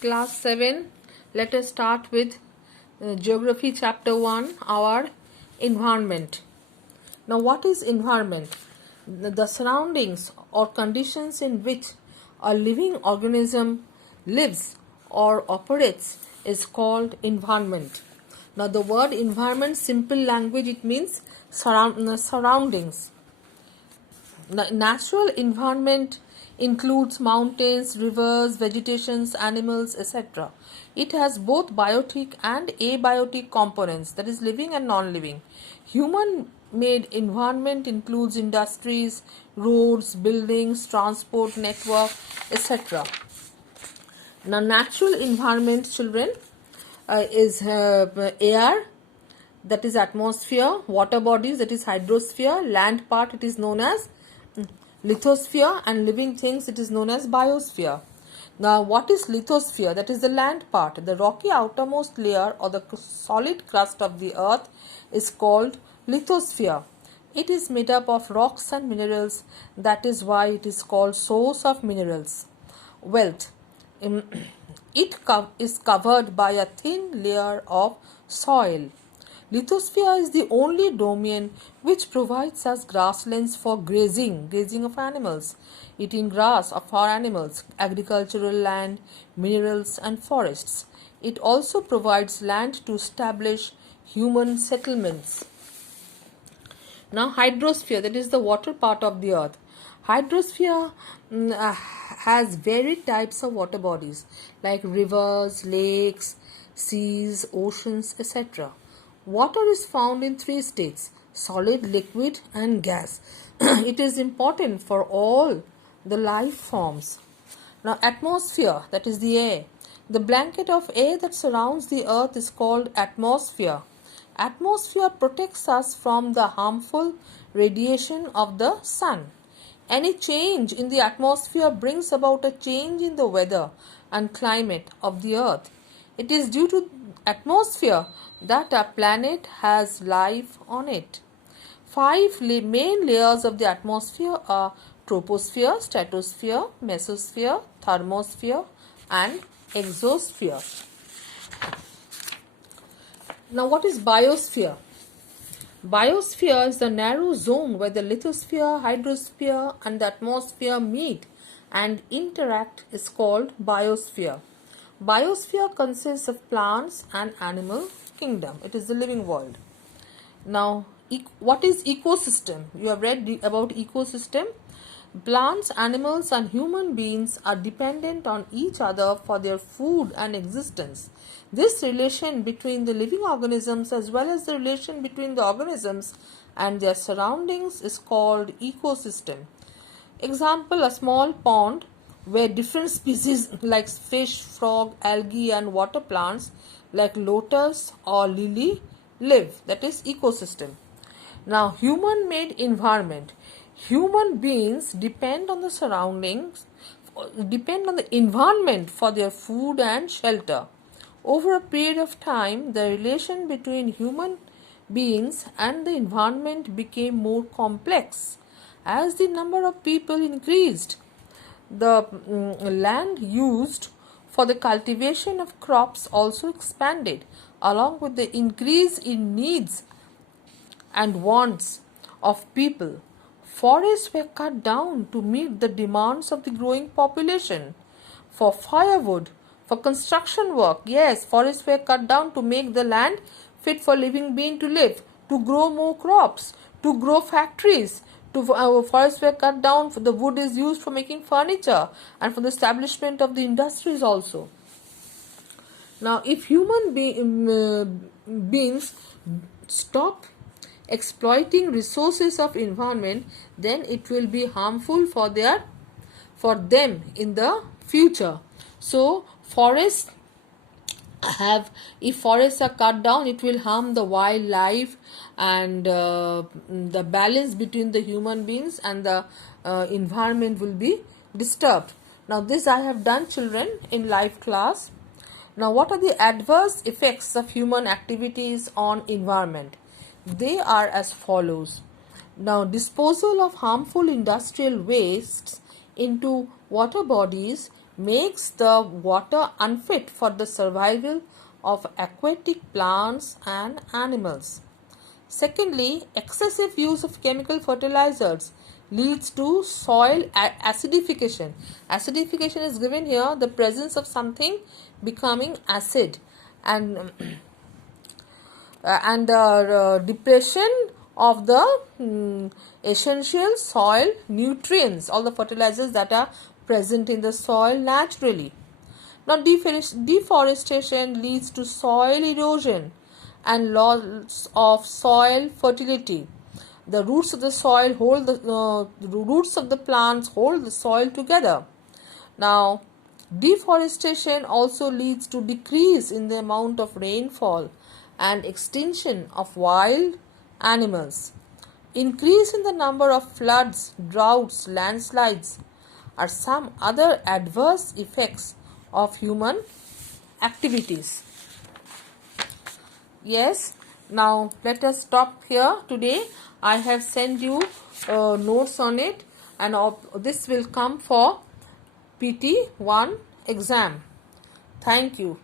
Class 7, let us start with Geography Chapter 1, our environment. Now, what is environment? The surroundings or conditions in which a living organism lives or operates is called environment. Now, the word environment, simple language, it means surroundings. Natural environment includes mountains, rivers, vegetations, animals, etc. It has both biotic and abiotic components, that is living and non-living. Human made environment includes industries, roads, buildings, transport network, etc. Now, natural environment, children, is air, that is atmosphere, water bodies, that is hydrosphere, land part, it is known as lithosphere, and living things, it is known as biosphere. Now, what is lithosphere? That is the land part. The rocky outermost layer or the solid crust of the earth is called lithosphere. It is made up of rocks and minerals. That is why it is called source of minerals. Wealth. It is covered by a thin layer of soil. Lithosphere is the only domain which provides us grasslands for grazing of animals, eating grass of our animals, agricultural land, minerals and forests. It also provides land to establish human settlements. Now, hydrosphere, that is the water part of the earth. Hydrosphere has varied types of water bodies like rivers, lakes, seas, oceans, etc. Water is found in three states: solid, liquid and gas. It is important for all the life forms. Now, atmosphere, that is the air. The blanket of air that surrounds the earth is called atmosphere. Atmosphere protects us from the harmful radiation of the sun. Any change in the atmosphere brings about a change in the weather and climate of the earth. It is due to atmosphere that our planet has life on it. Five main layers of the atmosphere are troposphere, stratosphere, mesosphere, thermosphere and exosphere. Now, what is biosphere? Biosphere is the narrow zone where the lithosphere, hydrosphere and the atmosphere meet and interact is called biosphere. Biosphere consists of plants and animal kingdom. It is the living world. Now, what is ecosystem? You have read about ecosystem. Plants, animals and human beings are dependent on each other for their food and existence. This relation between the living organisms as well as the relation between the organisms and their surroundings is called ecosystem. Example, a small pond where different species like fish, frog, algae and water plants like lotus or lily live. That is ecosystem. Now, human made environment. Human beings depend on the surroundings, depend on the environment for their food and shelter. Over a period of time, the relation between human beings and the environment became more complex. As the number of people increased, the land used for the cultivation of crops also expanded, along with the increase in needs and wants of people. Forests were cut down to meet the demands of the growing population. For firewood, for construction work, yes, forests were cut down to make the land fit for living beings to live, to grow more crops, to grow factories. Forests were cut down, for the wood is used for making furniture and for the establishment of the industries also. Now, if human beings stop exploiting resources of environment, then it will be harmful for them in the future. So, if forests are cut down, it will harm the wildlife and the balance between the human beings and the environment will be disturbed. Now, this I have done, children, in live class. Now, what are the adverse effects of human activities on environment? They are as follows. Now, disposal of harmful industrial wastes into water bodies makes the water unfit for the survival of aquatic plants and animals. Secondly, excessive use of chemical fertilizers leads to soil acidification. Acidification is given here, the presence of something becoming acid, and and the depression of the essential soil nutrients, all the fertilizers that are present in the soil naturally. Now, deforestation leads to soil erosion and loss of soil fertility. The roots of the soil hold the roots of the plants hold the soil together. Now, deforestation also leads to decrease in the amount of rainfall and extinction of wild animals. Increase in the number of floods, droughts, landslides are some other adverse effects of human activities. Yes, now let us stop here today. I have sent you notes on it, and this will come for PT1 exam. Thank you.